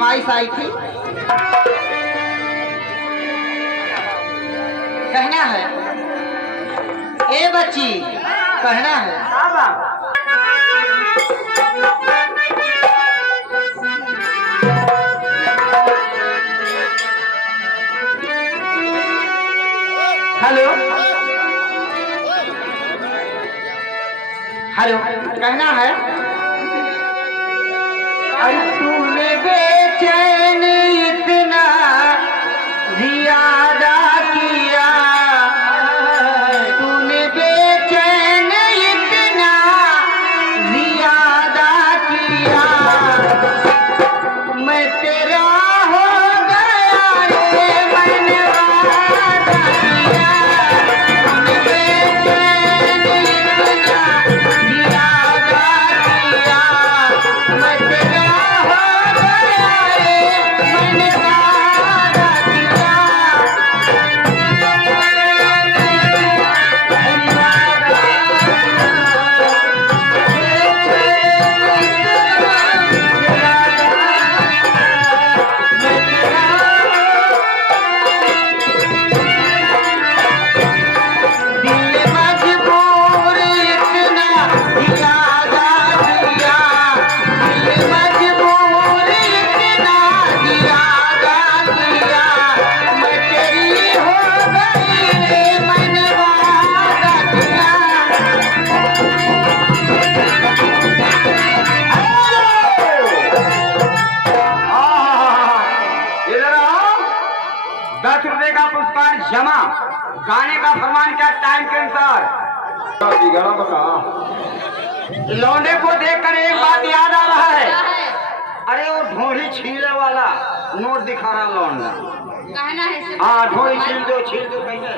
फरमाइश आई थी, कहना है ए बच्ची, कहना है। हेलो हेलो, कहना है अरे तूने बेचैन इतना ज्यादा किया, तूने बेचैन इतना ज्यादा किया, मैं तेरा हो गया रे मैंने वादा किया, तूने बेचैन इतना ज्यादा किया, मैं तेरा हो गया रे मैंने वादा किया। ₹10 का पुरस्कार जमा, गाने का फरमान क्या टाइम के अनुसार। लौंडे को देखकर एक बात याद आ रहा है, अरे वो ढोली छीलने वाला नोट दिखा रहा लौंडा। कहना है हाँ ढोली छील दो कैसे।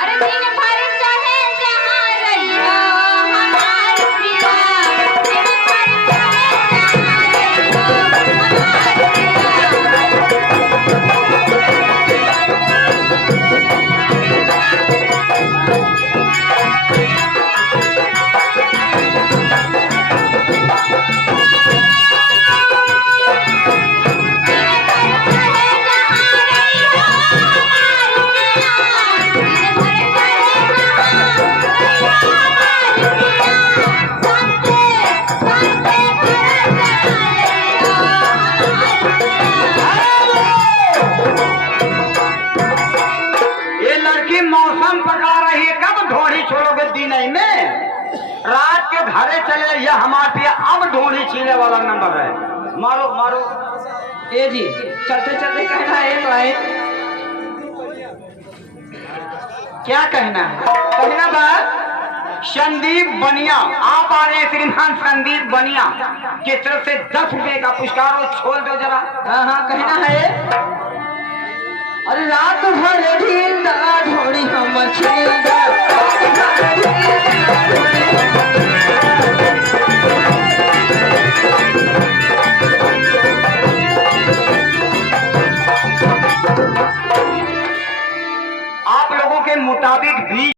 अरे दिन भर चाहे जहाँ रही हो हमार पिया, दिन भर चाहे जहाँ रही हो हमार मौसम पकड़ा रही है, कब ढोली छोड़ोगे दिन में, रात के घरे चले, यह हमारे पे अब ढोली छीने वाला नंबर है। मारो मारो ए जी, चलते चलते कहना है एक लाइन, क्या कहना है, कहना बात संदीप बनिया, आप आ रहे हैं श्रीमान संदीप बनिया की तरफ से ₹10 का पुरस्कार, और छोड़ दो जरा। हाँ कहना है अरे रात भर ढील ढोड़ी हम आप लोगों के मुताबिक भी